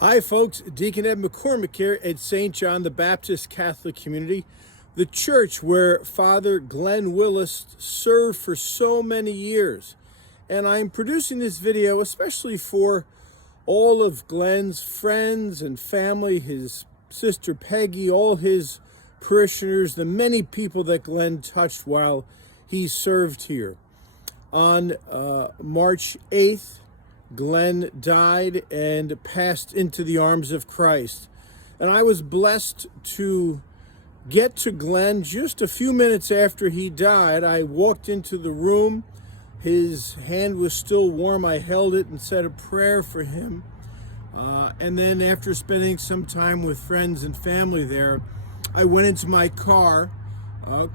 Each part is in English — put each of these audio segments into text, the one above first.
Hi folks, Deacon Ed McCormick here at St. John the Baptist Catholic Community, the church where Fr Glen Willis served for so many years. And I'm producing this video especially for all of Glen's friends and family, his sister Peggy, all his parishioners, the many people that Glen touched while he served here. On March 8th, Glen died and passed into the arms of Christ. And I was blessed to get to Glen just a few minutes after he died. I walked into the room. His hand was still warm. I held it and said a prayer for him. And then after spending some time with friends and family there, I went into my car,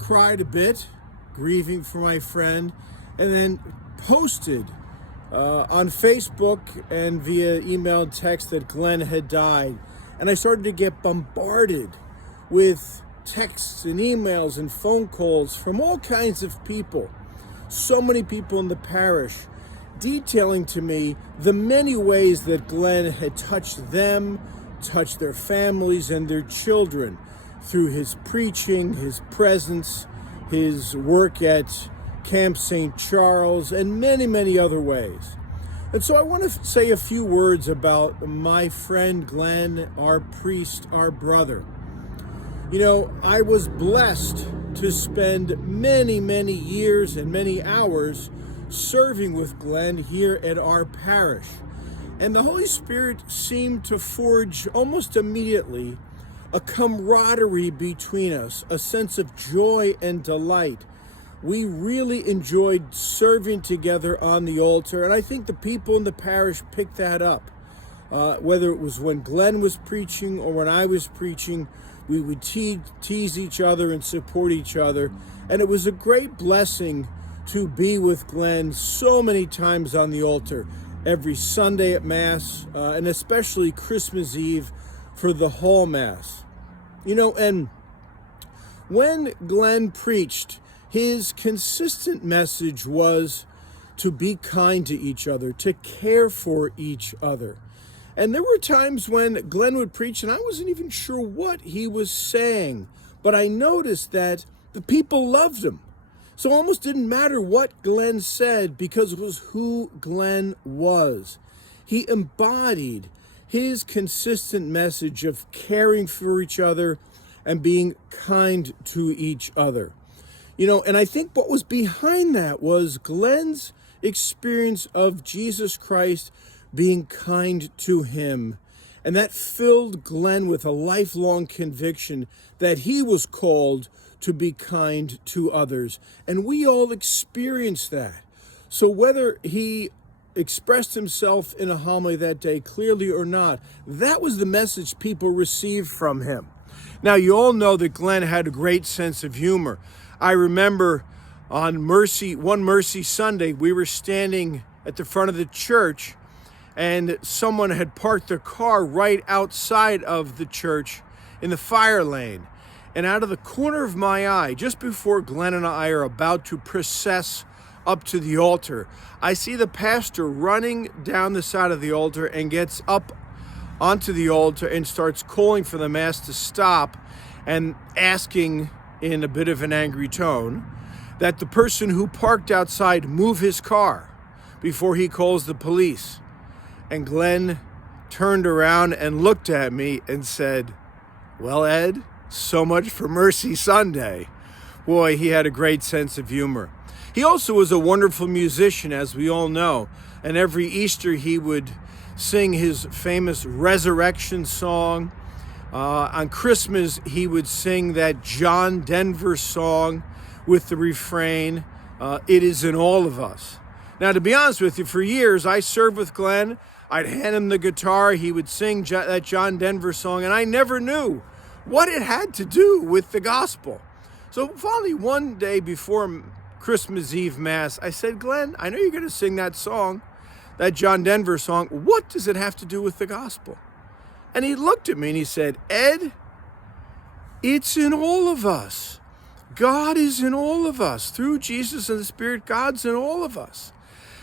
cried a bit, grieving for my friend, and then posted on Facebook and via email and text that Glen had died. And I started to get bombarded with texts and emails and phone calls from all kinds of people, so many people in the parish, detailing to me the many ways that Glen had touched them, touched their families and their children through his preaching, his presence, his work at Camp St. Charles, and many, many other ways. And so I want to say a few words about my friend Glen, our priest, our brother. You know, I was blessed to spend many, many years and many hours serving with Glen here at our parish. And the Holy Spirit seemed to forge almost immediately a camaraderie between us, a sense of joy and delight. We really enjoyed serving together on the altar, and I think the people in the parish picked that up. Whether it was when Glen was preaching or when I was preaching, we would tease each other and support each other, and it was a great blessing to be with Glen so many times on the altar, every Sunday at Mass, and especially Christmas Eve for the Hall Mass. You know, and when Glen preached, his consistent message was to be kind to each other, to care for each other. And there were times when Glen would preach and I wasn't even sure what he was saying, but I noticed that the people loved him. So it almost didn't matter what Glen said because it was who Glen was. He embodied his consistent message of caring for each other and being kind to each other. You know, and I think what was behind that was Glen's experience of Jesus Christ being kind to him. And that filled Glen with a lifelong conviction that he was called to be kind to others. And we all experience that. So whether he expressed himself in a homily that day clearly or not, that was the message people received from him. Now, you all know that Glen had a great sense of humor. I remember on one Mercy Sunday, we were standing at the front of the church and someone had parked their car right outside of the church in the fire lane. And out of the corner of my eye, just before Glen and I are about to process up to the altar, I see the pastor running down the side of the altar and gets up onto the altar and starts calling for the Mass to stop and asking in a bit of an angry tone that the person who parked outside move his car before he calls the police. And Glen turned around and looked at me and said, "Well, Ed, so much for Mercy Sunday." Boy, he had a great sense of humor. He also was a wonderful musician, as we all know, and every Easter he would sing his famous Resurrection song. On Christmas, he would sing that John Denver song with the refrain, "It is in all of us." Now, to be honest with you, for years, I served with Glen. I'd hand him the guitar. He would sing that John Denver song, and I never knew what it had to do with the gospel. So finally, one day before Christmas Eve Mass, I said, "Glen, I know you're going to sing that song, that John Denver song. What does it have to do with the gospel?" And he looked at me and he said, "Ed, it's in all of us. God is in all of us. Through Jesus and the Spirit, God's in all of us."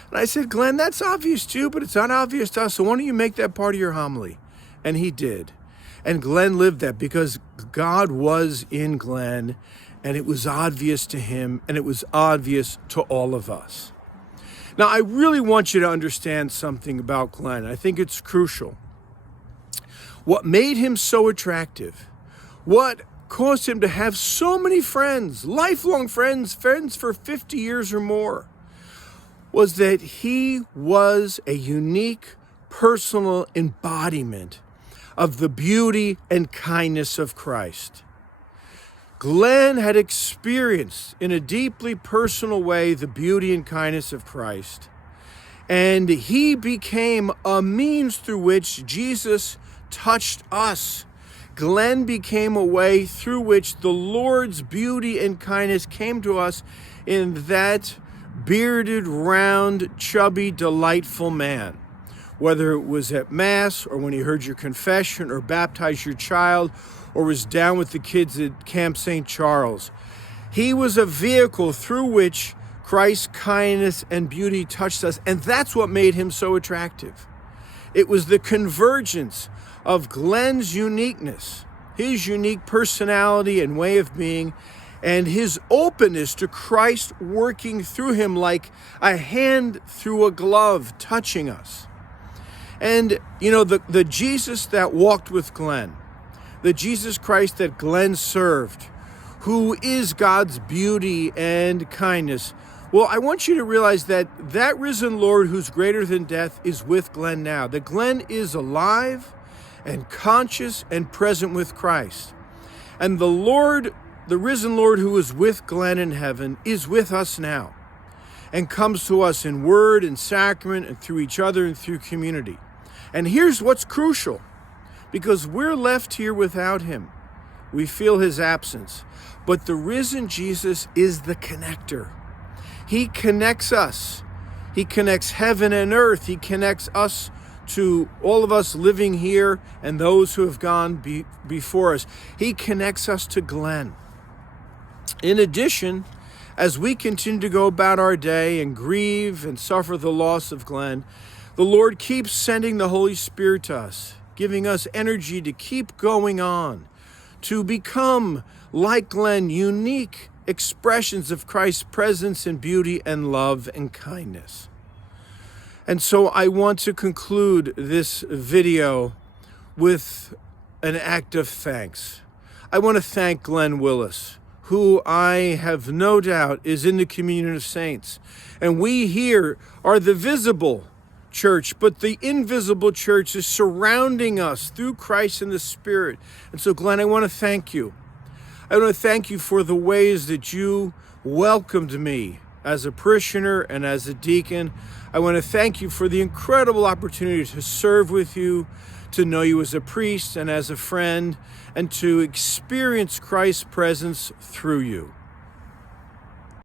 And I said, "Glen, that's obvious too, but it's not obvious to us. So why don't you make that part of your homily?" And he did. And Glen lived that because God was in Glen, and it was obvious to him, and it was obvious to all of us. Now, I really want you to understand something about Glen. I think it's crucial. What made him so attractive, what caused him to have so many friends, lifelong friends, friends for 50 years or more, was that he was a unique personal embodiment of the beauty and kindness of Christ. Glen had experienced in a deeply personal way the beauty and kindness of Christ, and he became a means through which Jesus touched us. Glen became a way through which the Lord's beauty and kindness came to us in that bearded, round, chubby, delightful man. Whether it was at Mass or when he heard your confession or baptized your child or was down with the kids at Camp St. Charles. He was a vehicle through which Christ's kindness and beauty touched us, and that's what made him so attractive. It was the convergence of Glen's uniqueness, his unique personality and way of being, and his openness to Christ working through him like a hand through a glove, touching us. And, the Jesus that walked with Glen, the Jesus Christ that Glen served, who is God's beauty and kindness, well, I want you to realize that that risen Lord who's greater than death is with Glen now. That Glen is alive and conscious and present with Christ. And the Lord, the risen Lord who is with Glen in heaven, is with us now and comes to us in word and sacrament and through each other and through community. And here's what's crucial, because we're left here without him. We feel his absence. But the risen Jesus is the connector. He connects us. He connects heaven and earth. He connects us to all of us living here and those who have gone before us. He connects us to Glen. In addition, as we continue to go about our day and grieve and suffer the loss of Glen, the Lord keeps sending the Holy Spirit to us, giving us energy to keep going on, to become, like Glen, unique expressions of Christ's presence and beauty and love and kindness. And so I want to conclude this video with an act of thanks. I want to thank Glen Willis, who I have no doubt is in the communion of saints. And we here are the visible church, but the invisible church is surrounding us through Christ and the Spirit. And so, Glen, I want to thank you. I want to thank you for the ways that you welcomed me as a parishioner and as a deacon. I want to thank you for the incredible opportunity to serve with you, to know you as a priest and as a friend, and to experience Christ's presence through you.